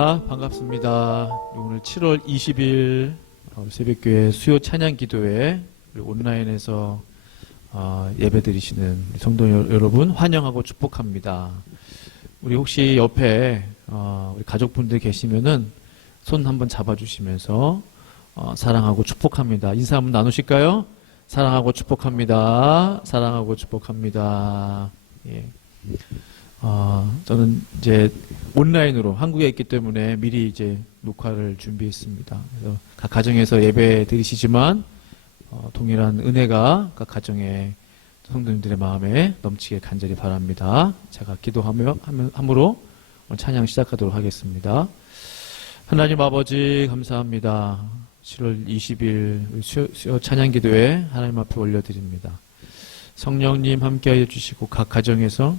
안녕하십니까. 반갑습니다. 오늘 7월 20일 새벽교회 수요 찬양 기도회 온라인에서 예배 드리시는 성도 여러분 환영하고 축복합니다. 우리 혹시 옆에 우리 가족분들 계시면은 손 한번 잡아주시면서 사랑하고 축복합니다. 인사 한번 나누실까요? 사랑하고 축복합니다. 사랑하고 축복합니다. 예. 저는 이제 온라인으로 한국에 있기 때문에 미리 이제 녹화를 준비했습니다. 그래서 각 가정에서 예배 드리시지만 동일한 은혜가 각 가정의 성도님들의 마음에 넘치게 간절히 바랍니다. 제가 기도함으로 찬양 시작하도록 하겠습니다. 하나님 아버지 감사합니다. 7월 20일 수요 찬양 기도회 하나님 앞에 올려드립니다. 성령님 함께하여 주시고 각 가정에서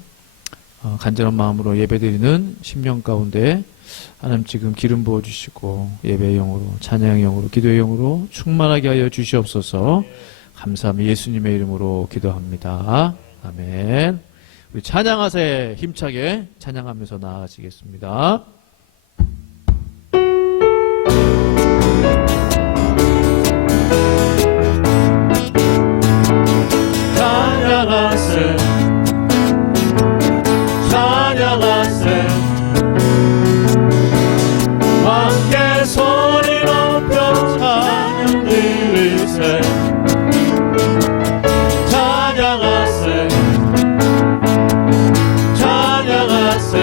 간절한 마음으로 예배드리는 심령 가운데 하나님 지금 기름 부어주시고 예배의 영으로 찬양의 영으로 기도의 영으로 충만하게 하여 주시옵소서. 감사합니다. 예수님의 이름으로 기도합니다. 아멘. 우리 찬양하세 힘차게 찬양하면서 나아가시겠습니다. 찬양하세 찬양하세 함께 소리 높여 찬양 드리세 찬양하세 찬양하세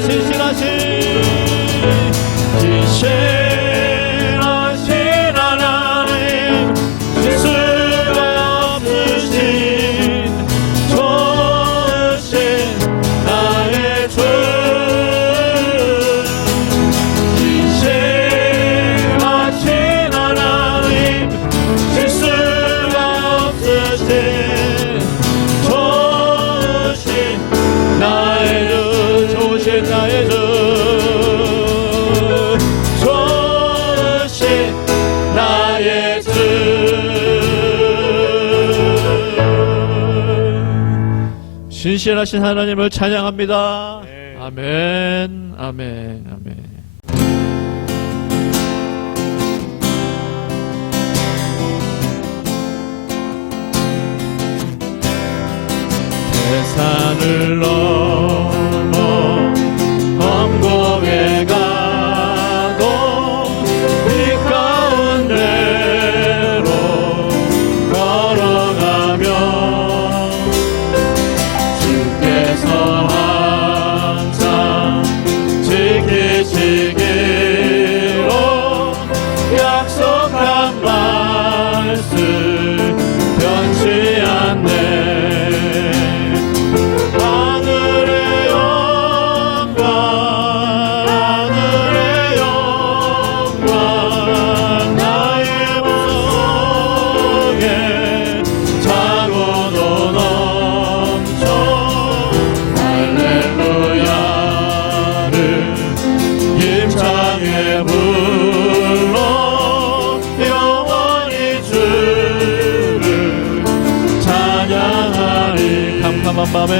신실하신 하나님, 실수가 없으신 좋으신 나의 주, 신실하신 하나님, 실수가 없으신 좋으신 나의 주, 좋으신 나의 주, 좋으신 나의 주. 신실하신 하나님을 찬양합니다. 아멘, 아멘, 아멘. 대산을 넘어 검곡에 가도 빛 가운데로 걸어가며 주께서 항상 지키시기로 약속한 말씀 변치 않네. 하늘의 영광, 하늘의 영광, 나의 맘속에 차고도 넘쳐 할렐루야를 힘차게 불러 영원히 주를 찬양하리. 캄캄한 밤에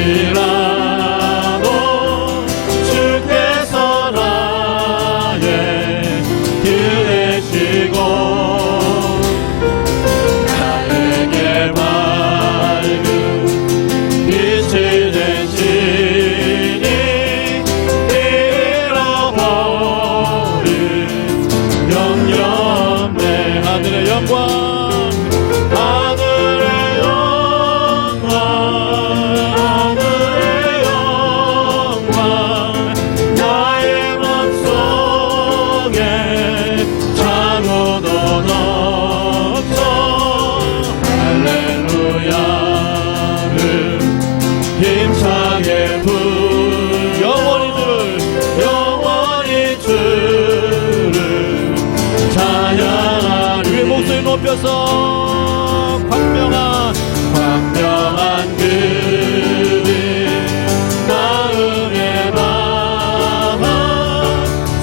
다닐지라도 주께서 나의 길 되시고 나에게 밝은 빛이 되시니 잃어버린 영영의 하늘의 영광, 하늘의 영광, 하늘의 영광, 나의 맘속에 차고도 넘쳐 할렐루야를 힘차게 영원히 주를 찬양하리. 위에 목소리 높여서 광명한 그빛 마음에 담아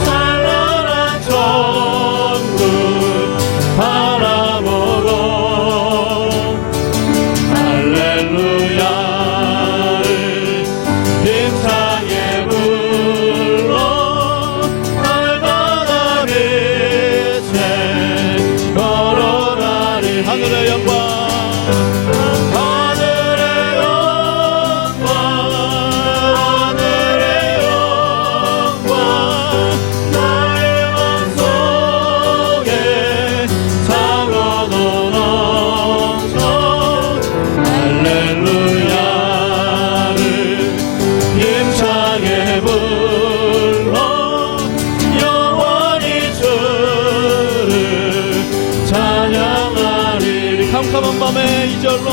찬란한 천국 바라보고 할렐루야를 힘차게 불러 날마다 빛에 걸어가리. 하늘의 영광, 하늘의 영광, 하늘의 영광, 나의 맘속에 차고도 넘쳐 할렐루야를 힘차게 불러 영원히 주를 찬양하리. 캄캄한 밤에 이절로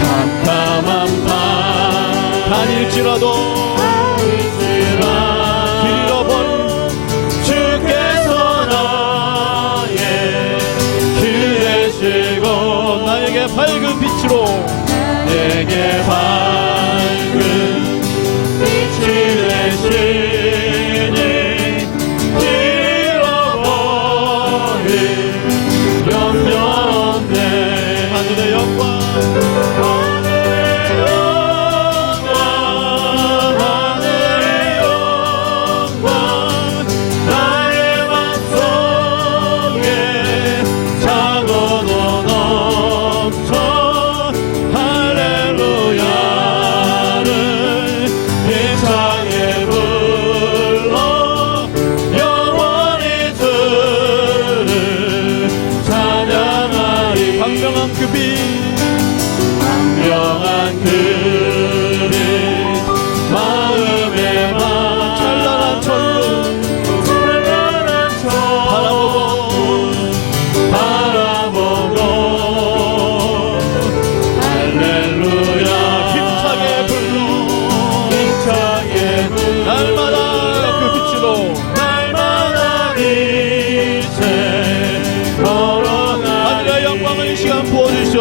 캄캄한 밤 다닐지라도 길 잃어버린 주께서 나의 길 되시고 나에게 밝은 빛으로 내게 밝은 빛이 되시니 잃어버린 영영의 하늘의 영광, 하늘의 영광, 하늘의 영광, 나의 맘속에 차고도 넘쳐 할렐루야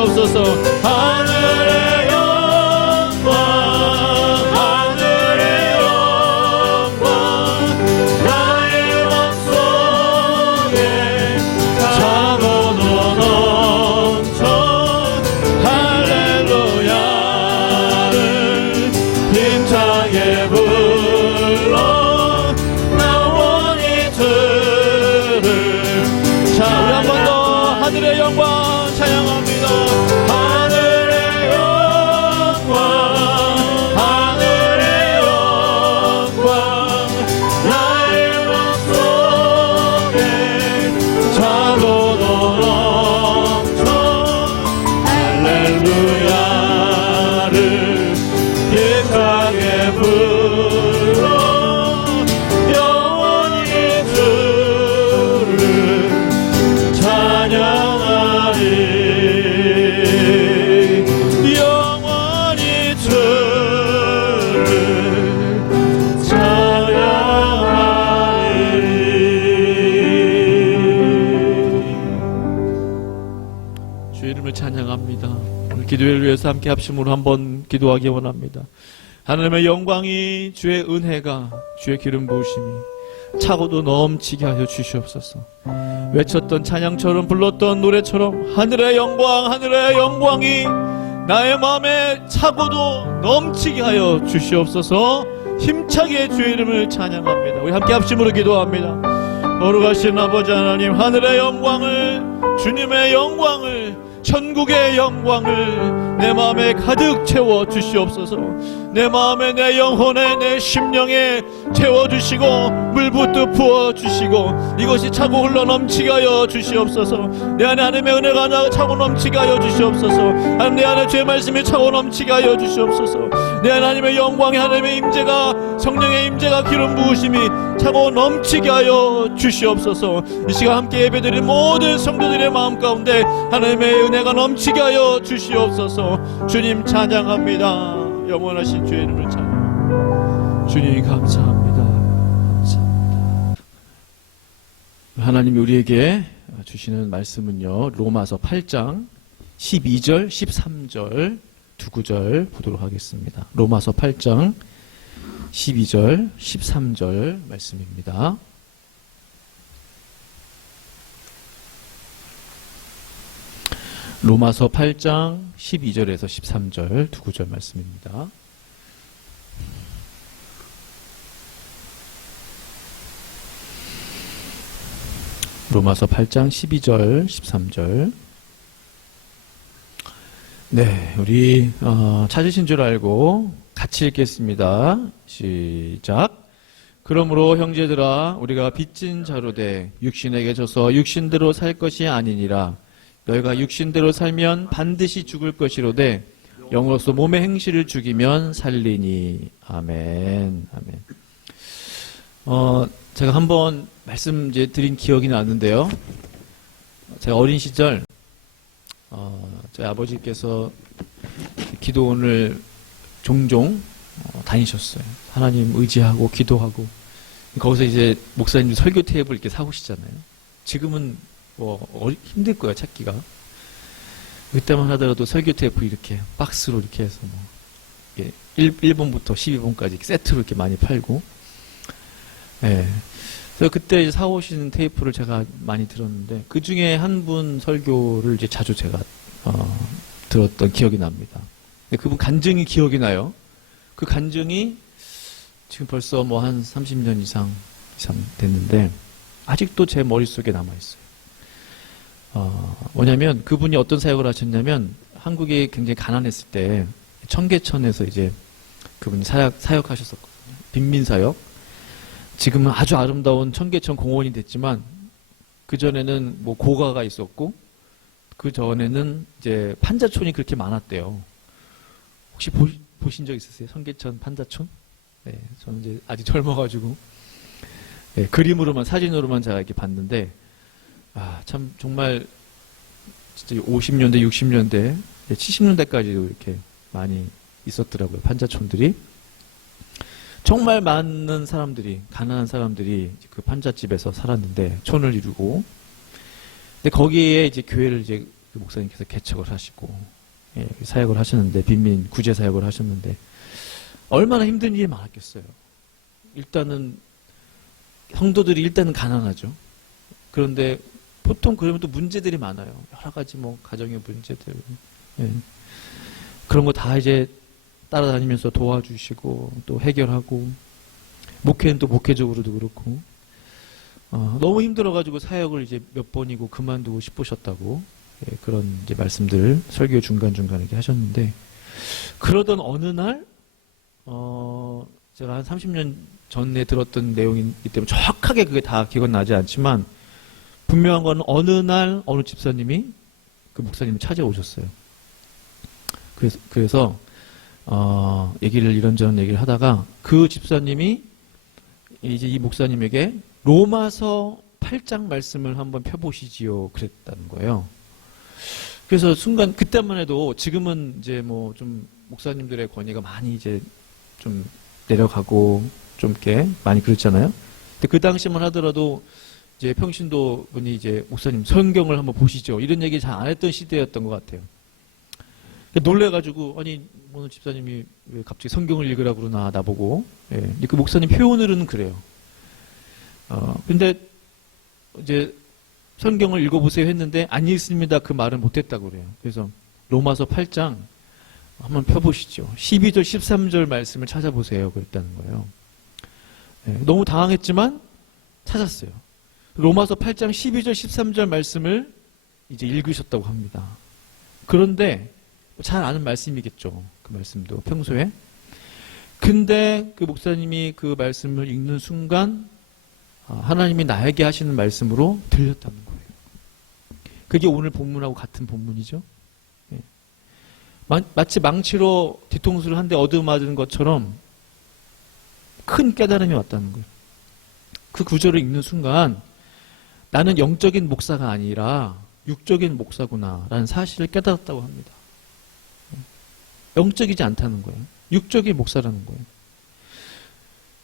주시옵소서. 하늘의 영광, 하늘의 영광, 나의 맘속에 차고도 넘쳐 할렐루야를 힘차게 불러 나 원히 들을. 자, 우리 한 번 더 하늘의 영광 찬양합니다. 하늘의 영광, 하늘의 영광, 나의 맘속에 차고도 넘쳐 할렐루야를 힘차게 불러 영원히 주를 찬양하리. 영원히 주를 찬양하리. 주의 이름을 찬양합니다. 오늘 기도회를 위해서 함께 합심으로 한번 기도하기 원합니다. 하나님의 영광이, 주의 은혜가, 주의 기름 부으심이 차고도 넘치게 하여 주시옵소서. 외쳤던 찬양처럼 불렀던 노래처럼 하늘의 영광, 하늘의 영광이 나의 마음에 차고도 넘치게 하여 주시옵소서. 힘차게 주의 이름을 찬양합니다. 우리 함께 합심으로 기도합니다. 거룩하신 아버지 하나님, 하늘의 영광을, 주님의 영광을, 천국의 영광을 내 마음에 가득 채워 주시옵소서. 내 마음에, 내 영혼에, 내 심령에 채워주시고 물붓듯 부어주시고 이것이 차고 흘러 넘치게 하여 주시옵소서. 내 안에 하나님의 은혜가 차고 넘치게 하여 주시옵소서. 하나님, 내 안에 주의 말씀이 차고 넘치게 하여 주시옵소서. 내 안에 하나님의 영광이, 하나님의 임재가, 성령의 임재가, 기름 부으심이 차고 넘치게 하여 주시옵소서. 이 시간 함께 예배드린 모든 성도들의 마음 가운데 하나님의 은혜가 넘치게 하여 주시옵소서. 주님 찬양합니다. 영원하신 주의 이름을 찬양. 주님 감사합니다. 감사합니다. 하나님이 우리에게 주시는 말씀은요, 로마서 8장 12절 13절 두 구절 보도록 하겠습니다. 로마서 8장 12절 13절 말씀입니다. 로마서 8장 12절에서 13절 두 구절 말씀입니다. 로마서 8장 12절 13절. 네, 우리 찾으신 줄 알고 같이 읽겠습니다. 시작. 그러므로 형제들아, 우리가 빚진 자로 돼 육신에게 져서 육신대로 살 것이 아니니라. 너희가 육신대로 살면 반드시 죽을 것이로되 영으로서 몸의 행실을 죽이면 살리니. 아멘. 아멘. 제가 한번 말씀 이제 드린 기억이 나는데요. 제가 어린 시절 저희 아버지께서 기도원을 종종 다니셨어요. 하나님 의지하고 기도하고 거기서 이제 목사님 설교 테이블 이렇게 사오시잖아요. 지금은 힘들 거야 찾기가. 그때만 하더라도 설교 테이프 이렇게 박스로 이렇게 해서 1번부터 12번까지 세트로 이렇게 많이 팔고. 예. 그래서 그때 이제 사오신 테이프를 제가 많이 들었는데 그 중에 한 분 설교를 이제 자주 제가 들었던 기억이 납니다. 근데 그분 간증이 기억이 나요. 그 간증이 지금 벌써 한 30년 이상 됐는데 아직도 제 머릿속에 남아있어요. 뭐냐면 그분이 어떤 사역을 하셨냐면 한국이 굉장히 가난했을 때 청계천에서 이제 그분이 사역하셨었거든요. 빈민사역. 지금은 아주 아름다운 청계천 공원이 됐지만 그전에는 고가가 있었고 그 전에는 이제 판자촌이 그렇게 많았대요. 혹시 보신 적 있으세요? 청계천 판자촌? 네, 저는 이제 아직 젊어가지고 네, 그림으로만 사진으로만 제가 이렇게 봤는데 참 정말 진짜 50년대, 60년대, 70년대까지도 이렇게 많이 있었더라고요. 판자촌들이. 정말 많은 사람들이, 가난한 사람들이 그 판잣집에서 살았는데, 촌을 이루고. 근데 거기에 이제 교회를 이제 그 목사님께서 개척을 하시고 예, 사역을 하셨는데 빈민 구제 사역을 하셨는데 얼마나 힘든 일이 많았겠어요. 일단은 성도들이 일단은 가난하죠. 그런데 보통 그러면 또 문제들이 많아요. 여러 가지 뭐 가정의 문제들 예. 그런 거 다 이제 따라다니면서 도와주시고 또 해결하고 목회는 또 목회적으로도 그렇고 너무 힘들어가지고 사역을 이제 몇 번이고 그만두고 싶으셨다고 예, 그런 이제 말씀들 설교 중간중간에 이렇게 하셨는데 그러던 어느 날 제가 한 30년 전에 들었던 내용이기 때문에 정확하게 그게 다 기억은 나지 않지만 분명한 건 어느 날 어느 집사님이 그 목사님을 찾아오셨어요. 그래서 얘기를 이런저런 얘기를 하다가 그 집사님이 이제 이 목사님에게 로마서 8장 말씀을 한번 펴보시지요 그랬다는 거예요. 그래서 순간 그때만 해도 지금은 이제 뭐 좀 목사님들의 권위가 많이 이제 좀 내려가고 좀 이렇게 많이 그렇잖아요. 근데 그 당시만 하더라도 이제 평신도 분이 이제 목사님 성경을 한번 보시죠 이런 얘기 잘 안 했던 시대였던 것 같아요. 놀래가지고 아니 오늘 집사님이 왜 갑자기 성경을 읽으라고 그러나 나보고 예. 그 목사님 표현으로는 그래요. 근데 이제 성경을 읽어보세요 했는데 안 읽습니다 그 말은 못했다고 그래요. 그래서 로마서 8장 한번 펴보시죠. 12절 13절 말씀을 찾아보세요 그랬다는 거예요. 예. 너무 당황했지만 찾았어요. 로마서 8장 12절 13절 말씀을 이제 읽으셨다고 합니다. 그런데 잘 아는 말씀이겠죠. 그 말씀도 평소에. 근데 그 목사님이 그 말씀을 읽는 순간 하나님이 나에게 하시는 말씀으로 들렸다는 거예요. 그게 오늘 본문하고 같은 본문이죠. 예. 마치 망치로 뒤통수를 한 대 얻어맞은 것처럼 큰 깨달음이 왔다는 거예요. 그 구절을 읽는 순간 나는 영적인 목사가 아니라 육적인 목사구나라는 사실을 깨달았다고 합니다. 영적이지 않다는 거예요. 육적인 목사라는 거예요.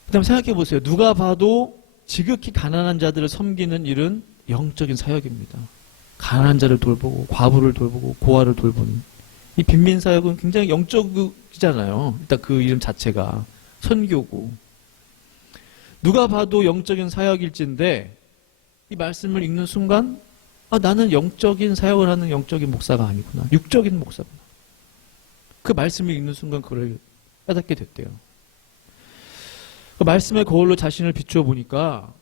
그 다음에 생각해 보세요. 누가 봐도 지극히 가난한 자들을 섬기는 일은 영적인 사역입니다. 가난한 자를 돌보고 과부를 돌보고 고아를 돌보는 이 빈민 사역은 굉장히 영적이잖아요. 일단 그 이름 자체가 선교고 누가 봐도 영적인 사역일진데 이 말씀을 읽는 순간 나는 영적인 사역을 하는 영적인 목사가 아니구나. 육적인 목사구나. 그 말씀을 읽는 순간 그걸 깨닫게 됐대요. 그 말씀의 거울로 자신을 비추어 보니까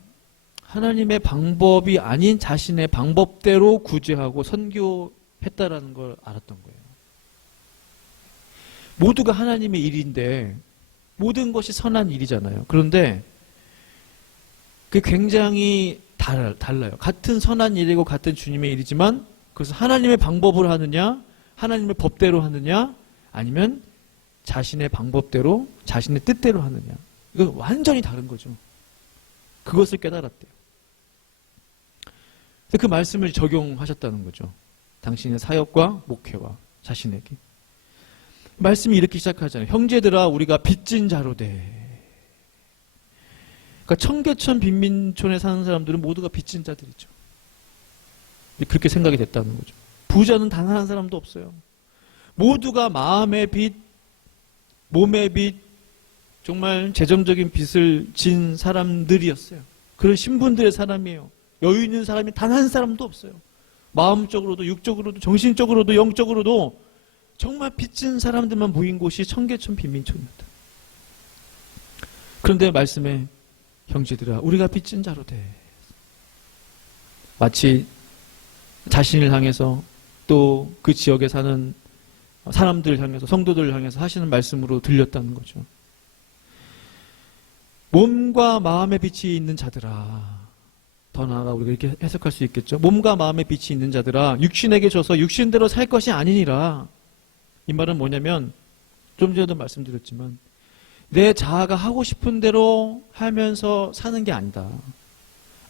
하나님의 방법이 아닌 자신의 방법대로 구제하고 선교했다라는 걸 알았던 거예요. 모두가 하나님의 일인데 모든 것이 선한 일이잖아요. 그런데 그게 굉장히 달라요. 같은 선한 일이고 같은 주님의 일이지만 그래서 하나님의 방법으로 하느냐 하나님의 법대로 하느냐 아니면 자신의 방법대로 자신의 뜻대로 하느냐 이거 완전히 다른 거죠. 그것을 깨달았대요. 그 말씀을 적용하셨다는 거죠. 당신의 사역과 목회와 자신에게. 말씀이 이렇게 시작하잖아요. 형제들아 우리가 빚진 자로 돼. 그러니까 청계천 빈민촌에 사는 사람들은 모두가 빚진 자들이죠. 그렇게 생각이 됐다는 거죠. 부자는 단 한 사람도 없어요. 모두가 마음의 빚, 몸의 빚, 정말 재정적인 빚을 진 사람들이었어요. 그런 신분들의 사람이에요. 여유 있는 사람이 단 한 사람도 없어요. 마음적으로도 육적으로도 정신적으로도 영적으로도 정말 빚진 사람들만 모인 곳이 청계천 빈민촌이었다. 그런데 말씀에 형제들아 우리가 빚진 자로 돼. 마치 자신을 향해서 또 그 지역에 사는 사람들 향해서 성도들 향해서 하시는 말씀으로 들렸다는 거죠. 몸과 마음의 빛이 있는 자들아. 더 나아가 우리가 이렇게 해석할 수 있겠죠. 몸과 마음의 빛이 있는 자들아 육신에게 져서 육신대로 살 것이 아니니라. 이 말은 뭐냐면 좀 전에도 말씀드렸지만 내 자아가 하고 싶은 대로 하면서 사는 게 아니다.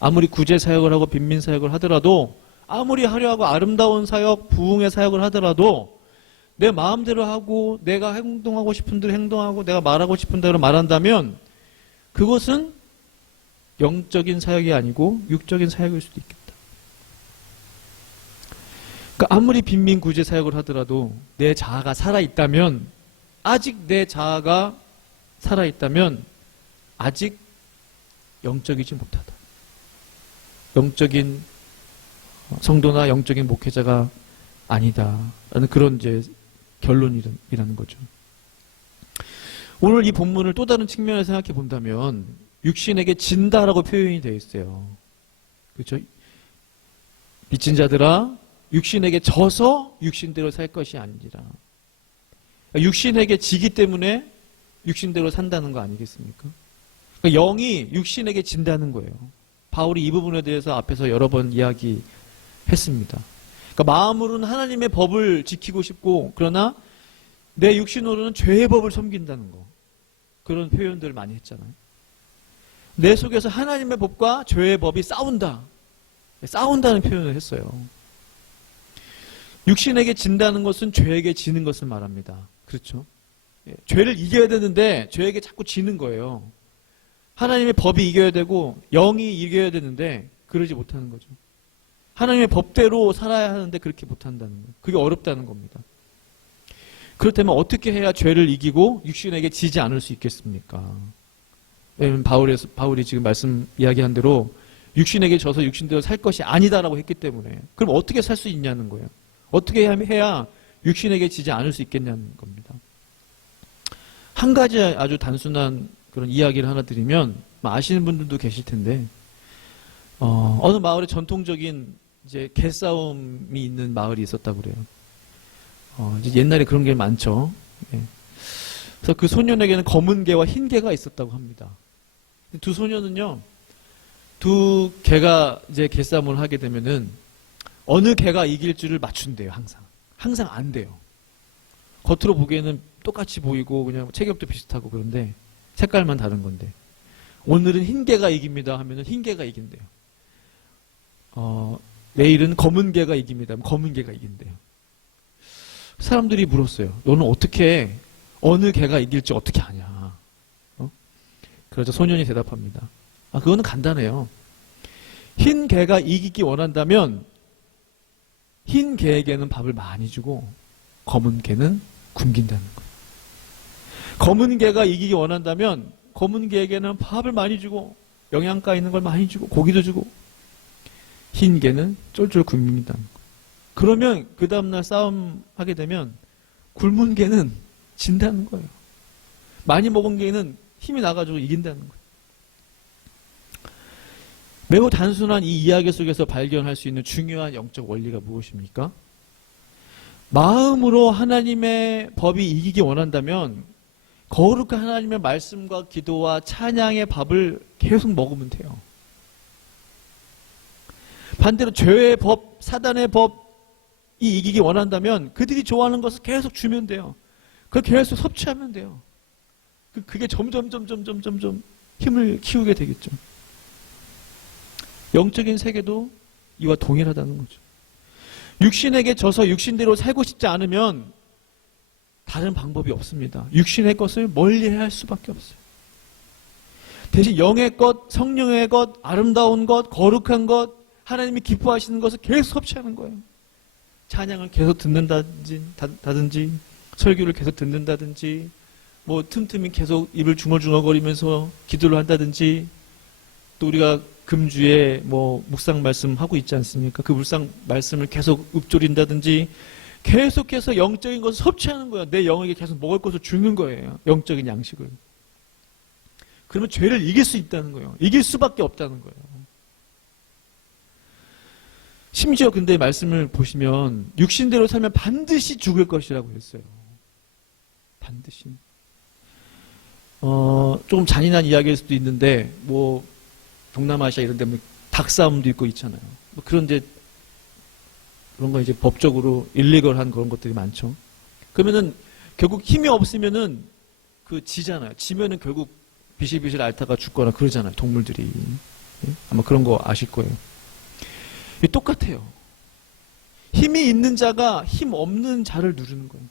아무리 구제 사역을 하고 빈민 사역을 하더라도 아무리 화려하고 아름다운 사역, 부흥의 사역을 하더라도 내 마음대로 하고 내가 행동하고 싶은 대로 행동하고 내가 말하고 싶은 대로 말한다면 그것은 영적인 사역이 아니고 육적인 사역일 수도 있겠다. 그러니까 아무리 빈민구제 사역을 하더라도 내 자아가 살아있다면, 아직 내 자아가 살아있다면 아직 영적이지 못하다. 영적인 성도나 영적인 목회자가 아니다. 라는 그런 이제 결론이라는 거죠. 오늘 이 본문을 또 다른 측면에서 생각해 본다면 육신에게 진다라고 표현이 되어 있어요. 그렇죠? 빚진 자들아 육신에게 져서 육신대로 살 것이 아니라, 육신에게 지기 때문에 육신대로 산다는 거 아니겠습니까? 그러니까 영이 육신에게 진다는 거예요. 바울이 이 부분에 대해서 앞에서 여러 번 이야기했습니다. 그러니까 마음으로는 하나님의 법을 지키고 싶고, 그러나 내 육신으로는 죄의 법을 섬긴다는 거. 그런 표현들을 많이 했잖아요. 내 속에서 하나님의 법과 죄의 법이 싸운다. 싸운다는 표현을 했어요. 육신에게 진다는 것은 죄에게 지는 것을 말합니다. 그렇죠? 죄를 이겨야 되는데 죄에게 자꾸 지는 거예요. 하나님의 법이 이겨야 되고 영이 이겨야 되는데 그러지 못하는 거죠. 하나님의 법대로 살아야 하는데 그렇게 못한다는 거예요. 그게 어렵다는 겁니다. 그렇다면 어떻게 해야 죄를 이기고 육신에게 지지 않을 수 있겠습니까? 왜냐하면 바울이 지금 이야기한 대로 육신에게 져서 육신대로 살 것이 아니다라고 했기 때문에, 그럼 어떻게 살 수 있냐는 거예요. 어떻게 해야 육신에게 지지 않을 수 있겠냐는 겁니다. 한 가지 아주 단순한 그런 이야기를 하나 드리면 아시는 분들도 계실 텐데, 어느 마을에 전통적인 이제 개싸움이 있는 마을이 있었다고 그래요. 이제 옛날에 그런 게 많죠. 예. 그래서 그 소년에게는 검은 개와 흰 개가 있었다고 합니다. 두 소년은요, 두 개가 이제 개싸움을 하게 되면은 어느 개가 이길 줄을 맞춘대요. 항상 안 돼요. 겉으로 보기에는 똑같이 보이고 그냥 체격도 비슷하고 그런데 색깔만 다른 건데, 오늘은 흰 개가 이깁니다 하면은 흰 개가 이긴대요. 내일은 검은 개가 이깁니다 하면 검은 개가 이긴대요. 사람들이 물었어요. 너는 어떻게 어느 개가 이길지 어떻게 아냐? 그래서 소년이 대답합니다. 그거는 간단해요. 흰 개가 이기기 원한다면 흰 개에게는 밥을 많이 주고 검은 개는 굶긴다는 거예요. 검은 개가 이기기 원한다면 검은 개에게는 밥을 많이 주고 영양가 있는 걸 많이 주고 고기도 주고, 흰 개는 쫄쫄 굶긴다는 거예요. 그러면 그 다음날 싸움하게 되면 굶은 개는 진다는 거예요. 많이 먹은 개는 힘이 나가지고 이긴다는 거예요. 매우 단순한 이 이야기 속에서 발견할 수 있는 중요한 영적 원리가 무엇입니까? 마음으로 하나님의 법이 이기기 원한다면 거룩한 하나님의 말씀과 기도와 찬양의 밥을 계속 먹으면 돼요. 반대로 죄의 법, 사단의 법이 이기기 원한다면 그들이 좋아하는 것을 계속 주면 돼요. 그걸 계속 섭취하면 돼요. 그게 점점 힘을 키우게 되겠죠. 영적인 세계도 이와 동일하다는 거죠. 육신에게 져서 육신대로 살고 싶지 않으면 다른 방법이 없습니다. 육신의 것을 멀리해야 할 수밖에 없어요. 대신 영의 것, 성령의 것, 아름다운 것, 거룩한 것, 하나님이 기뻐하시는 것을 계속 섭취하는 거예요. 찬양을 계속 듣는다든지 설교를 계속 듣는다든지, 뭐 틈틈이 계속 입을 중얼중얼거리면서 기도를 한다든지, 또 우리가 금주에 뭐 묵상 말씀 하고 있지 않습니까? 그 묵상 말씀을 계속 읊조린다든지 계속해서 영적인 것을 섭취하는 거예요. 내 영에게 계속 먹을 것을 주는 거예요. 영적인 양식을. 그러면 죄를 이길 수 있다는 거예요. 이길 수밖에 없다는 거예요. 심지어 근데 말씀을 보시면 육신대로 살면 반드시 죽을 것이라고 했어요. 반드시. 조금 잔인한 이야기일 수도 있는데, 뭐 동남아시아 이런 데 닭싸움도 있고 있잖아요. 그런데 그런 거 이제 법적으로 일리걸한 그런 것들이 많죠. 그러면은 결국 힘이 없으면은 지잖아요. 지면은 결국 비실비실 앓다가 죽거나 그러잖아요. 동물들이. 아마 그런 거 아실 거예요. 똑같아요. 힘이 있는 자가 힘 없는 자를 누르는 거예요.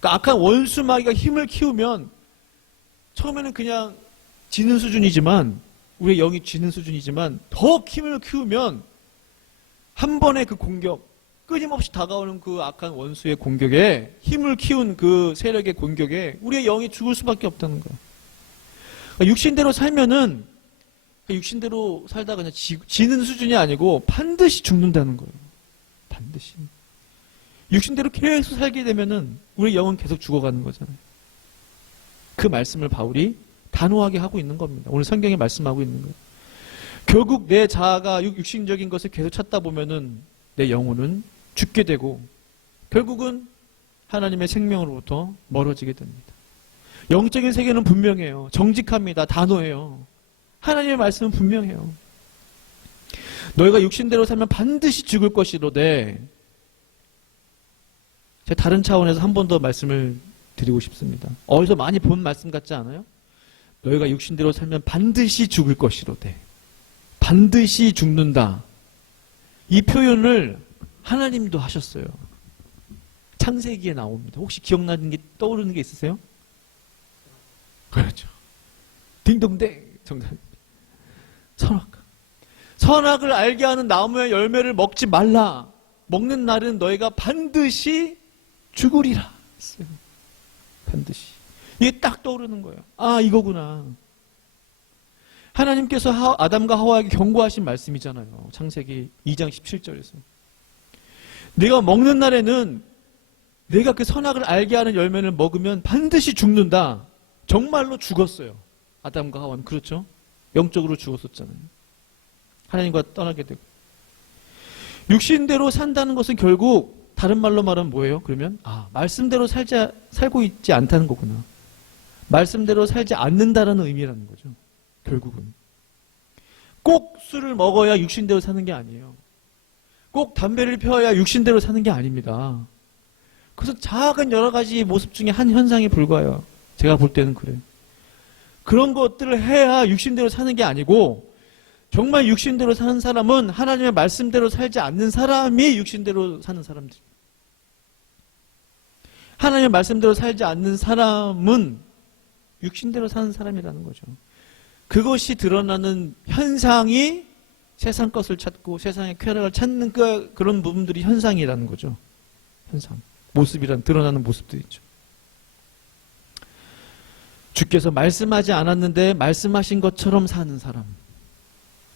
그러니까 악한 원수 마귀가 힘을 키우면 처음에는 그냥 지는 수준이지만, 우리의 영이 지는 수준이지만 더 힘을 키우면 한 번의 그 공격, 끊임없이 다가오는 그 악한 원수의 공격에 힘을 키운 그 세력의 공격에 우리의 영이 죽을 수밖에 없다는 거예요. 그러니까 육신대로 살면은 육신대로 살다가 그냥 지는 수준이 아니고 반드시 죽는다는 거예요. 반드시. 육신대로 계속 살게 되면은 우리 영은 계속 죽어가는 거잖아요. 그 말씀을 바울이 단호하게 하고 있는 겁니다. 오늘 성경에 말씀하고 있는 거예요. 결국 내 자아가 육신적인 것을 계속 찾다 보면은 내 영혼은 죽게 되고 결국은 하나님의 생명으로부터 멀어지게 됩니다. 영적인 세계는 분명해요. 정직합니다. 단호해요. 하나님의 말씀은 분명해요. 너희가 육신대로 살면 반드시 죽을 것이로되, 제가 다른 차원에서 한 번 더 말씀을 드리고 싶습니다. 어디서 많이 본 말씀 같지 않아요? 너희가 육신대로 살면 반드시 죽을 것이로되, 반드시 죽는다. 이 표현을 하나님도 하셨어요. 창세기에 나옵니다. 혹시 기억나는 게, 떠오르는 게 있으세요? 그렇죠. 딩동댕 정답. 선악을 알게 하는 나무의 열매를 먹지 말라. 먹는 날은 너희가 반드시 죽으리라. 반드시. 이게 딱 떠오르는 거예요. 아, 이거구나. 하나님께서 아담과 하와에게 경고하신 말씀이잖아요. 창세기 2장 17절에서. 내가 먹는 날에는 내가 그 선악을 알게 하는 열매를 먹으면 반드시 죽는다. 정말로 죽었어요. 아담과 하와는. 그렇죠? 영적으로 죽었었잖아요. 하나님과 떠나게 되고. 육신대로 산다는 것은 결국 다른 말로 말하면 뭐예요? 그러면 말씀대로 살고 있지 않다는 거구나. 말씀대로 살지 않는다라는 의미라는 거죠. 결국은. 꼭 술을 먹어야 육신대로 사는 게 아니에요. 꼭 담배를 피워야 육신대로 사는 게 아닙니다. 그래서 작은 여러 가지 모습 중에 한 현상에 불과해요. 제가 볼 때는 그래요. 그런 것들을 해야 육신대로 사는 게 아니고, 정말 육신대로 사는 사람은 하나님의 말씀대로 살지 않는 사람이 육신대로 사는 사람들. 하나님의 말씀대로 살지 않는 사람은 육신대로 사는 사람이라는 거죠. 그것이 드러나는 현상이 세상 것을 찾고 세상의 쾌락을 찾는 그런 부분들이 현상이라는 거죠. 현상. 드러나는 모습들이죠. 주께서 말씀하지 않았는데 말씀하신 것처럼 사는 사람.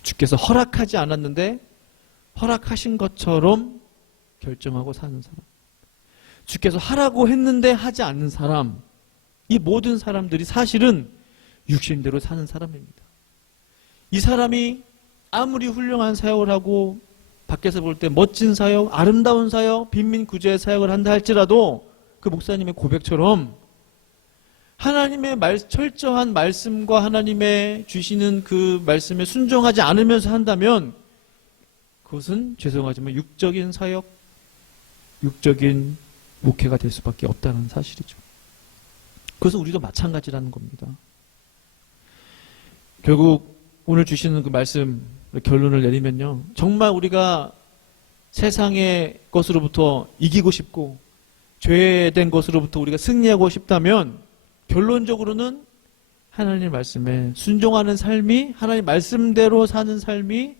주께서 허락하지 않았는데 허락하신 것처럼 결정하고 사는 사람. 주께서 하라고 했는데 하지 않는 사람. 이 모든 사람들이 사실은 육신대로 사는 사람입니다. 이 사람이 아무리 훌륭한 사역을 하고 밖에서 볼 때 멋진 사역, 아름다운 사역, 빈민구제의 사역을 한다 할지라도 그 목사님의 고백처럼 하나님의 철저한 말씀과 하나님의 주시는 그 말씀에 순종하지 않으면서 한다면 그것은 죄송하지만 육적인 사역, 육적인 목회가 될 수밖에 없다는 사실이죠. 그래서 우리도 마찬가지라는 겁니다. 결국 오늘 주시는 그 말씀 결론을 내리면요, 정말 우리가 세상의 것으로부터 이기고 싶고 죄된 것으로부터 우리가 승리하고 싶다면 결론적으로는 하나님 말씀에 순종하는 삶이, 하나님 말씀대로 사는 삶이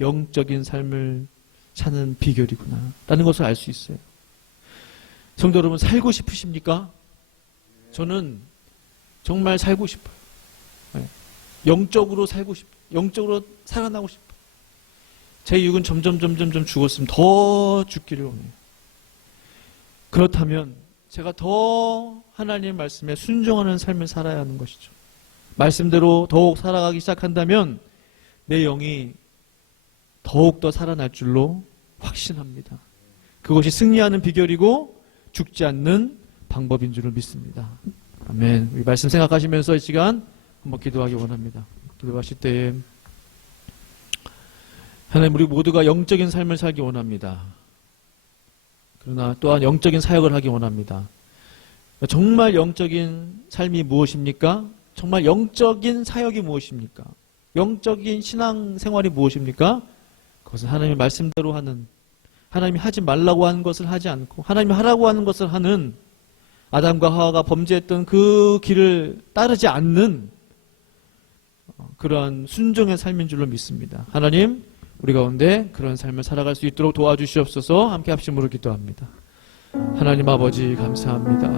영적인 삶을 사는 비결이구나 라는 것을 알 수 있어요. 성도 여러분, 살고 싶으십니까? 저는 정말 살고 싶어요. 영적으로 살고 싶어요. 영적으로 살아나고 싶어요. 제 육은 점점 죽었으면 더 죽기를 원해요. 그렇다면 제가 더 하나님의 말씀에 순종하는 삶을 살아야 하는 것이죠. 말씀대로 더욱 살아가기 시작한다면 내 영이 더욱더 살아날 줄로 확신합니다. 그것이 승리하는 비결이고 죽지 않는 방법인 줄을 믿습니다. 아멘. 우리 말씀 생각하시면서 이 시간 한번 기도하기 원합니다. 기도하실 때에 하나님, 우리 모두가 영적인 삶을 살기 원합니다. 그러나 또한 영적인 사역을 하기 원합니다. 정말 영적인 삶이 무엇입니까? 정말 영적인 사역이 무엇입니까? 영적인 신앙생활이 무엇입니까? 그것은 하나님의 말씀대로 하는, 하나님이 하지 말라고 하는 것을 하지 않고 하나님이 하라고 하는 것을 하는, 아담과 하와가 범죄했던 그 길을 따르지 않는 그러한 순종의 삶인 줄로 믿습니다. 하나님, 우리 가운데 그런 삶을 살아갈 수 있도록 도와주시옵소서. 함께 합심으로 기도합니다. 하나님 아버지 감사합니다.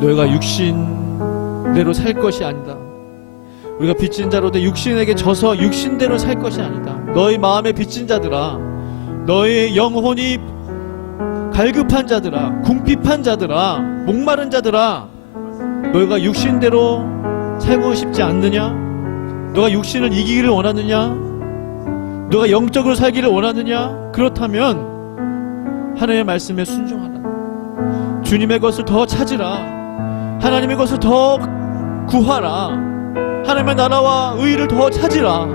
너희가 육신대로 살 것이 아니다. 우리가 빚진 자로 돼 육신에게 져서 육신대로 살 것이 아니다. 너희 마음에 빚진 자들아, 너희 영혼이 갈급한 자들아, 궁핍한 자들아, 목마른 자들아, 너희가 육신대로 살고 싶지 않느냐? 너가 육신을 이기기를 원하느냐? 너가 영적으로 살기를 원하느냐? 그렇다면 하나님의 말씀에 순종하라. 주님의 것을 더 찾으라. 하나님의 것을 더 구하라. 하나님의 나라와 의의를 더 찾으라.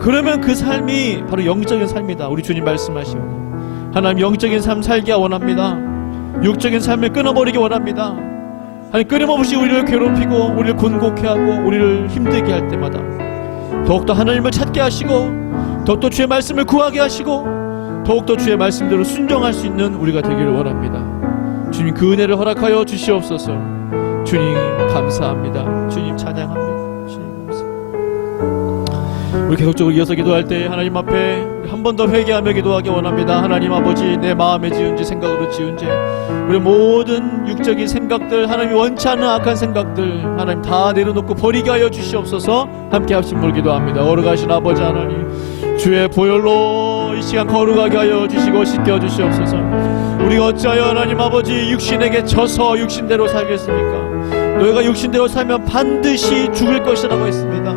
그러면 그 삶이 바로 영적인 삶이다. 우리 주님 말씀하시오. 하나님 영적인 삶 살기 원합니다. 육적인 삶을 끊어버리기 원합니다. 하나님 끊임없이 우리를 괴롭히고 우리를 곤곡해 하고 우리를 힘들게 할 때마다 더욱더 하나님을 찾게 하시고 더욱더 주의 말씀을 구하게 하시고 더욱더 주의 말씀대로 순종할 수 있는 우리가 되기를 원합니다. 주님 그 은혜를 허락하여 주시옵소서. 주님 감사합니다. 주님 찬양합니다. 주님 감사합니다. 우리 계속적으로 이어서 기도할 때 하나님 앞에 한 번 더 회개하며 기도하기 원합니다. 하나님 아버지, 내 마음에 지은지 생각으로 지은지 우리 모든 육적인 생각들, 하나님이 원치 않는 악한 생각들 하나님 다 내려놓고 버리게 하여 주시옵소서. 함께 합심으로 기도합니다. 거룩하신 아버지 하나님, 주의 보혈로 이 시간 거룩하게 하여 주시고 씻겨 주시옵소서. 우리가 어찌하여 하나님 아버지 육신에게 져서 육신대로 살겠습니까? 너희가 육신대로 살면 반드시 죽을 것이라고 했습니다.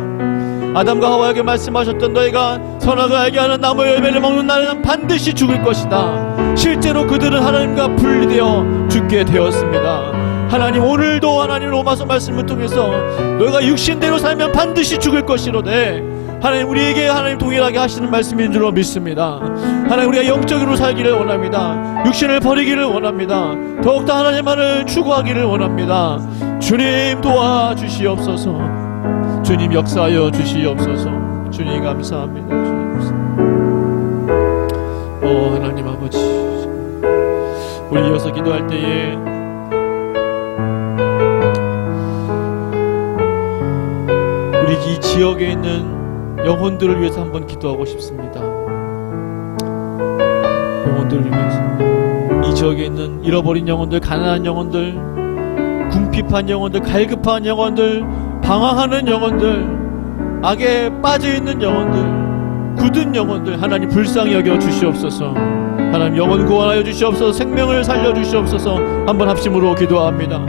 아담과 하와에게 말씀하셨던 너희가 선악을 알게 하는 나무의 열매를 먹는 날에는 반드시 죽을 것이다. 실제로 그들은 하나님과 분리되어 죽게 되었습니다. 하나님 오늘도 하나님 로마서 말씀을 통해서 너희가 육신대로 살면 반드시 죽을 것이로되 하나님 우리에게 하나님 동일하게 하시는 말씀인 줄로 믿습니다. 하나님 우리가 영적으로 살기를 원합니다. 육신을 버리기를 원합니다. 더욱더 하나님만을 추구하기를 원합니다. 주님 도와주시옵소서. 주님 역사하여 주시옵소서. 주님 감사합니다. 주님 감사합니다. 하나님 아버지, 우리 이어서 기도할 때에 우리 이 지역에 있는 영혼들을 위해서 한번 기도하고 싶습니다. 영혼들을 위해서, 이 지역에 있는 잃어버린 영혼들, 가난한 영혼들, 궁핍한 영혼들, 갈급한 영혼들, 방황하는 영혼들, 악에 빠져있는 영혼들, 굳은 영혼들 하나님 불쌍히 여겨 주시옵소서. 하나님 영혼 구원하여 주시옵소서. 생명을 살려 주시옵소서. 한번 합심으로 기도합니다.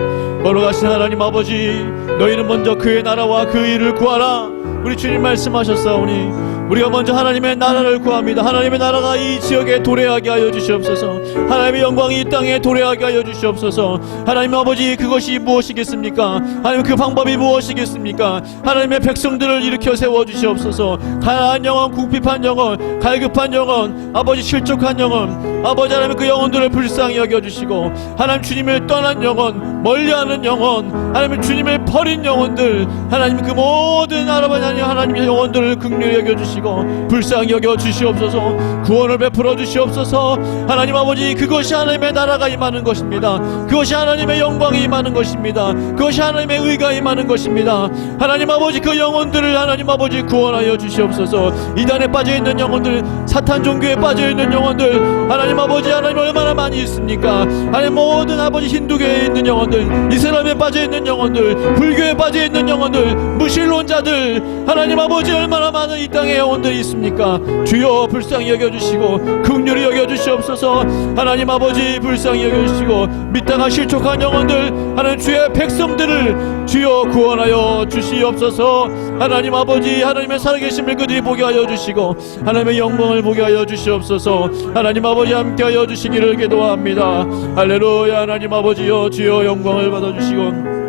걸어가신 하나님 아버지, 너희는 먼저 그의 나라와 그 일을 구하라. 우리 주님 말씀하셨사오니 우리가 먼저 하나님의 나라를 구합니다. 하나님의 나라가 이 지역에 도래하게 하여 주시옵소서. 하나님의 영광이 이 땅에 도래하게 하여 주시옵소서. 하나님 아버지, 그것이 무엇이겠습니까? 하나님 그 방법이 무엇이겠습니까? 하나님의 백성들을 일으켜 세워 주시옵소서. 가난한 영혼, 궁핍한 영혼, 갈급한 영혼, 아버지 실족한 영혼, 아버지 하나님 그 영혼들을 불쌍히 여겨주시고 하나님 주님을 떠난 영혼, 멀리하는 영혼, 하나님 주님을 버린 영혼들, 하나님 그 모든 하나님의 영혼들을 긍휼히 여겨주시고 불쌍히 여겨주시옵소서. 구원을 베풀어 주시옵소서. 하나님 아버지, 그것이 하나님의 나라가 임하는 것입니다. 그것이 하나님의 영광이 임하는 것입니다. 그것이 하나님의 의가 임하는 것입니다. 하나님 아버지, 그 영혼들을 하나님 아버지 구원하여 주시옵소서. 이단에 빠져있는 영혼들, 사탄 종교에 빠져있는 영혼들, 하나님 아버지, 하나님 얼마나 많이 있습니까? 하나님 모든 아버지 힌두교에 있는 영혼들, 이슬람에 빠져있는 영혼들, 불교에 빠져있는 영혼들, 무신론자들, 하나님 아버지 얼마나 많은 이 땅에 영혼들이 있습니까? 주여 불쌍히 여겨주시고 긍휼히 여겨주시옵소서. 하나님 아버지 불쌍히 여겨주시고 믿다가 실족한 영혼들, 하나님 주의 백성들을 주여 구원하여 주시옵소서. 하나님 아버지, 하나님의 살아계심을 그들이 보게 하여 주시고 하나님의 영광을 보게 하여 주시옵소서. 하나님 아버지 함께하여 주시기를 기도합니다. 할렐루야. 하나님 아버지여, 주여 영광을 받아주시고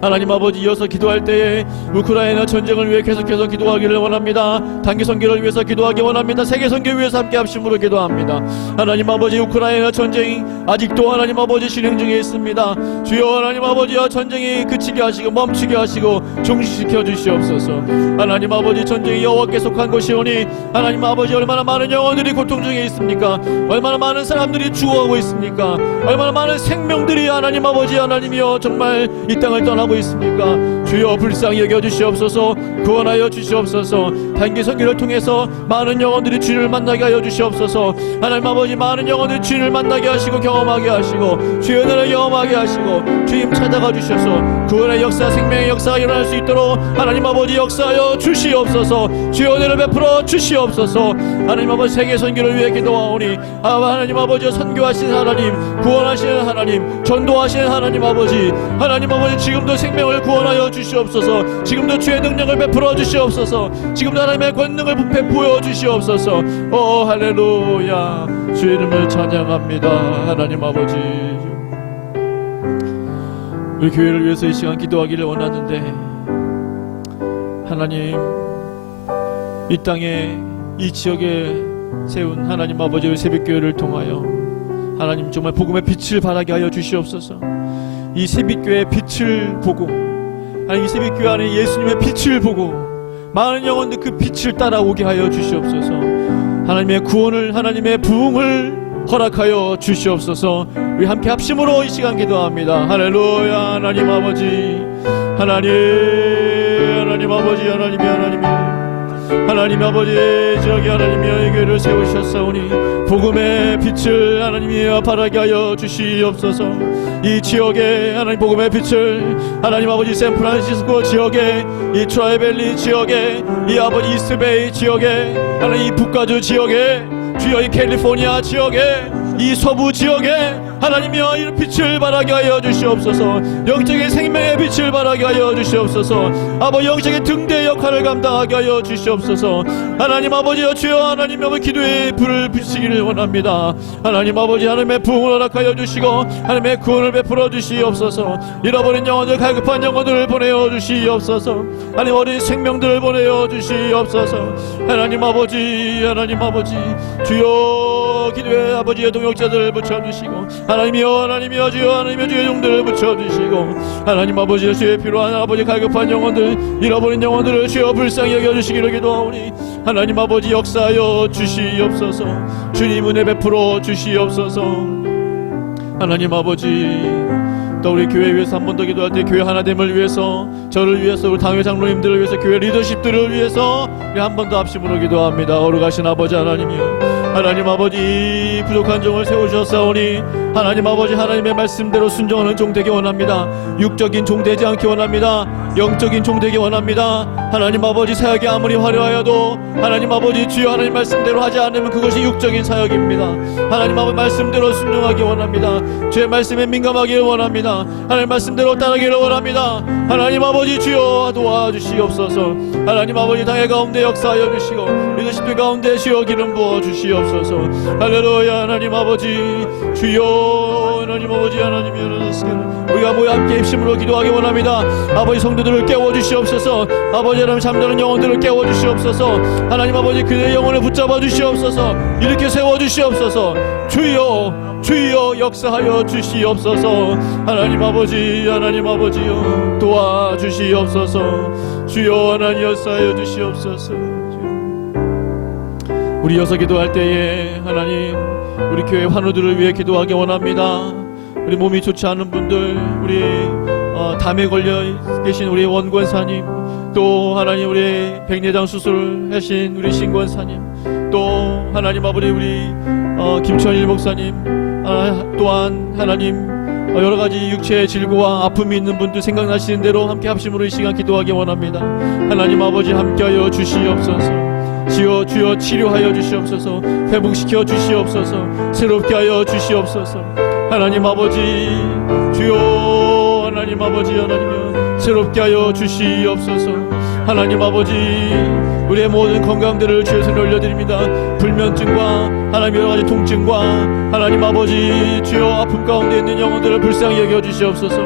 하나님 아버지, 이어서 기도할 때에 우크라이나 전쟁을 위해 계속해서 기도하기를 원합니다. 단기 선교를 위해서 기도하기 원합니다. 세계 선교 위해서 함께 합심으로 기도합니다. 하나님 아버지, 우크라이나 전쟁이 아직도 하나님 아버지 진행 중에 있습니다. 주여 하나님 아버지여, 전쟁이 그치게 하시고 멈추게 하시고 종식시켜 주시옵소서. 하나님 아버지, 전쟁이 여호와께 속한 것이오니 하나님 아버지, 얼마나 많은 영혼들이 고통 중에 있습니까? 얼마나 많은 사람들이 죽어가고 있습니까? 얼마나 많은 생명들이 하나님 아버지, 하나님이여 정말 이 땅을 떠나고 기도하고 있습니까? 주여 불쌍히 여겨주시옵소서. 구원하여 주시옵소서. 단기 선교를 통해서 많은 영혼들이 주를 만나게 하여 주시옵소서. 하나님 아버지, 많은 영혼들이 주를 만나게 하시고 경험하게 하시고 주의 은혜를 경험하게 하시고 주님 찾아가 주셔서 구원의 역사, 생명의 역사가 일어날 수 있도록 하나님 아버지 역사하여 주시옵소서. 주의 은혜를 베풀어 주시옵소서. 하나님 아버지, 세계 선교를 위해 기도하오니 하나님 아버지, 선교하시는 하나님, 구원하시는 하나님, 전도하시는 하나님 아버지, 하나님 아버지, 지금도 생명을 구원하여 주시옵소서. 지금도 주의 능력을 베풀어 주시옵소서. 지금도 하나님의 권능을 베풀어 주시옵소서. 오 할렐루야. 주의 이름을 찬양합니다. 하나님 아버지, 우리 교회를 위해서 이 시간 기도하기를 원하는데 하나님, 이 땅에 이 지역에 세운 하나님 아버지의 새벽교회를 통하여 하나님 정말 복음의 빛을 발하게 하여 주시옵소서. 이 새벽교회의 빛을 보고 하나님, 이 새벽교회 안에 예수님의 빛을 보고 많은 영혼들 그 빛을 따라오게 하여 주시옵소서. 하나님의 구원을, 하나님의 부흥을 허락하여 주시옵소서. 우리 함께 합심으로 이 시간 기도합니다. 할렐루야. 하나님 아버지, 하나님 아버지, 하나님 아버지, 저기 하나님이여 이 교회를 세우셨사오니 복음의 빛을 하나님이여 발하게 하여 주시옵소서. 이 지역에 하나님 복음의 빛을 하나님 아버지, 샌프란시스코 지역에, 이 트라이밸리 지역에, 이 아버지 이스트베이 지역에, 하나님 이 북가주 지역에, 주여 이 캘리포니아 지역에, 이 서부 지역에 하나님이여 이 빛을 발하게 하여 주시옵소서. 영적인 생명의 빛을 발하게 하여 주시옵소서. 아버지, 영적인 등대의 역할을 감당하게 하여 주시옵소서. 하나님 아버지여, 주여 하나님 아버지, 기도의 불을 비추기를 원합니다. 하나님 아버지, 하나님의 부흥을 허락하여 주시고 하나님의 구원을 베풀어 주시옵소서. 잃어버린 영혼들, 갈급한 영혼들을 보내어 주시옵소서. 하나님 어린 생명들을 보내어 주시옵소서. 하나님 아버지, 주여 기도의 아버지의 동역자들을 붙여주시고 하나님이여 주여 하나님이여 주의 종들을 붙여주시고 하나님 아버지의 주의 필요한 아버지 갈급한 영혼들, 잃어버린 영혼들을 주여 불쌍히 여겨주시기를 기도하오니 하나님 아버지 역사하여 주시옵소서. 주님 은혜 베풀어 주시옵소서. 하나님 아버지, 또 우리 교회 위해서 한 번 더 기도할 때 교회 하나됨을 위해서, 저를 위해서, 우리 당회 장로님들을 위해서, 교회 리더십들을 위해서 우리 한 번 더 합심으로 기도합니다. 거룩하신 아버지 하나님이여, 하나님 아버지, 부족한 종을 세우셨사오니 하나님 아버지, 하나님의 말씀대로 순종하는 종 되기 원합니다. 육적인 종 되지 않기 원합니다. 영적인 종 되기 원합니다. 하나님 아버지, 사역이 아무리 화려하여도 하나님 아버지, 주여 하나님 말씀대로 하지 않으면 그것이 육적인 사역입니다. 하나님 아버지 말씀대로 순종하기 원합니다. 주의 말씀에 민감하기를 원합니다. 하나님 말씀대로 따르기를 원합니다. 하나님 아버지, 주여 도와주시옵소서. 하나님 아버지, 당회 가운데 역사하여 주시고 리더십들 가운데 주여 기름 부어 주시옵소서. 할렐루야. 하나님 아버지, 주여 하나님 아버지, 하나님이 우리가 모여 함께 입심으로 기도하기 원합니다. 아버지, 성도들을 깨워주시옵소서. 아버지, 하나님 잠자는 영혼들을 깨워주시옵소서. 하나님 아버지, 그들의 영혼을 붙잡아 주시옵소서. 이렇게 세워주시옵소서. 주여 역사하여 주시옵소서. 하나님 아버지여 도와주시옵소서. 주여 하나님 역사하여 주시옵소서. 우리 이어서 기도할 때에 하나님, 우리 교회 환우들을 위해 기도하기 원합니다. 우리 몸이 좋지 않은 분들, 우리 담에 걸려 계신 우리 원권사님, 또 하나님 우리 백내장 수술하신 우리 신권사님, 또 하나님 아버지 우리 김천일 목사님, 또한 하나님 여러가지 육체의 질고와 아픔이 있는 분들 생각나시는 대로 함께 합심으로 이 시간 기도하기 원합니다. 하나님 아버지 함께하여 주시옵소서. 주여 치료하여 주시옵소서. 회복시켜 주시옵소서. 새롭게 하여 주시옵소서. 하나님 아버지, 주여 하나님 아버지, 하나님이여 새롭게 하여 주시옵소서. 하나님 아버지, 우리의 모든 건강들을 주의 손에 올려드립니다. 불면증과 하나님 여러가지 통증과 하나님 아버지, 주여 아픔 가운데 있는 영혼들을 불쌍히 여겨주시옵소서.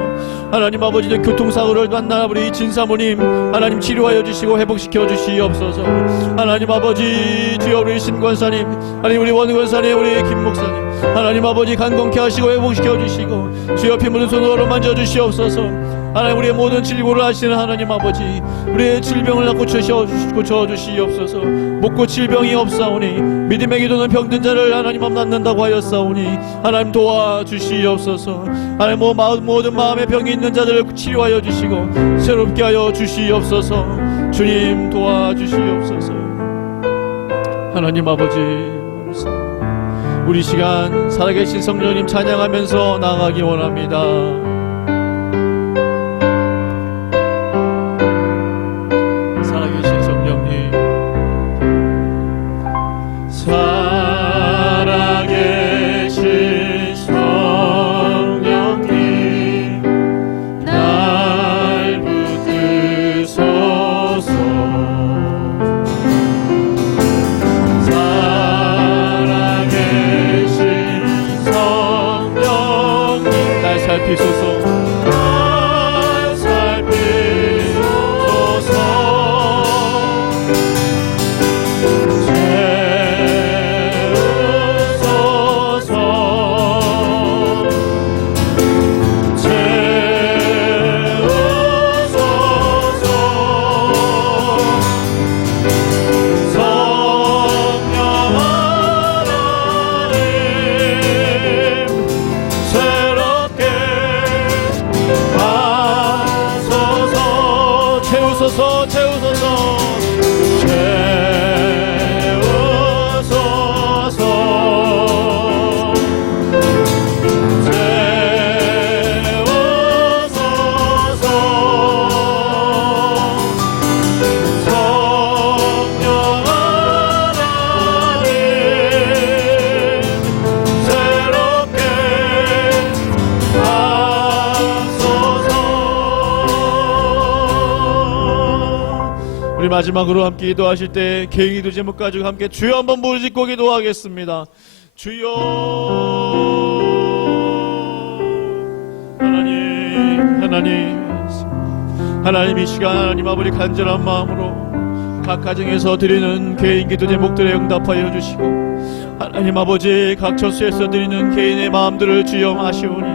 하나님 아버지, 교통사고를 만난 우리 진사모님 하나님 치료하여 주시고 회복시켜 주시옵소서. 하나님 아버지, 주여 우리 신권사님, 하나님 우리 원권사님, 우리 김목사님 하나님 아버지 간건케 하시고 회복시켜 주시고 주여 피 묻은 손으로 만져 주시옵소서. 하나님, 우리의 모든 질고를 하시는 하나님 아버지, 우리의 질병을 고쳐주시옵소서. 못 고칠 병이 없사오니 믿음의 기도는 병든 자를 하나님 앞 낫는다고 하였사오니 하나님 도와주시옵소서. 하나님, 모든 마음의 병이 있는 자들을 치료하여 주시고 새롭게 하여 주시옵소서. 주님 도와주시옵소서. 하나님 아버지, 우리 시간 살아계신 성령님 찬양하면서 나아가기 원합니다. 살아계신 성령님, 살아계신 성령님, 날 붙드소서. 살아계신 성령님, 날 살피소서. 우리 마지막으로 함께 기도하실 때 개인 기도 제목 가지고 함께 주여 한번 부르짖고 기도하겠습니다. 주여. 하나님, 이 시간 하나님 아버지 간절한 마음으로 각 가정에서 드리는 개인 기도 제목들에 응답하여 주시고, 하나님 아버지 각 처소에서 드리는 개인의 마음들을 주여 아시오니,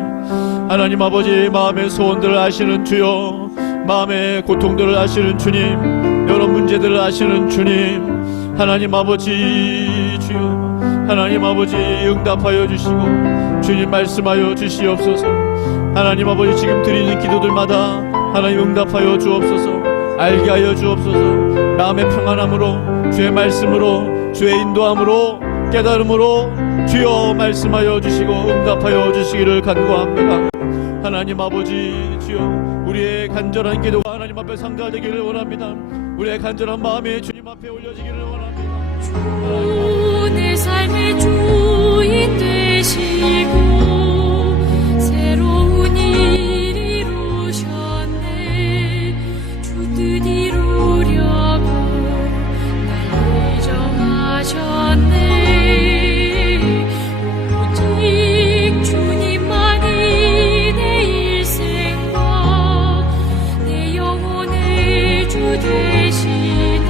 하나님 아버지 마음의 소원들을 아시는 주여, 마음의 고통들을 아시는 주님, 여러 문제들을 아시는 주님, 하나님 아버지 주여, 하나님 아버지 응답하여 주시고 주님 말씀하여 주시옵소서. 하나님 아버지 지금 드리는 기도들마다 하나님 응답하여 주옵소서. 알게 하여 주옵소서. 마음의 평안함으로, 주의 말씀으로, 주의 인도함으로, 깨달음으로 주여 말씀하여 주시고 응답하여 주시기를 간구합니다. 하나님 아버지 주여, 우리의 간절한 기도가 하나님 앞에 상달되기를 원합니다. 우리의 간절한 마음이 주님 앞에 올려지기를 원합니다. 주 내 삶의 주인 되시고 새로운 일 이루셨네. 주 뜻 이루려고 날 예정하셨네. 오직 주님만이 내 일생과 내 영혼의 주 되시네.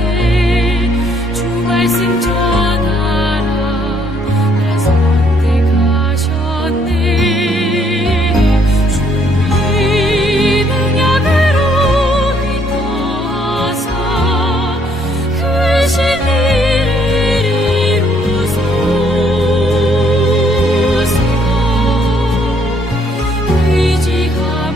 주 말씀 전하라 날 선택하셨네. 주의 능력으로 인도하사 크신 일을 이루소서. 의지하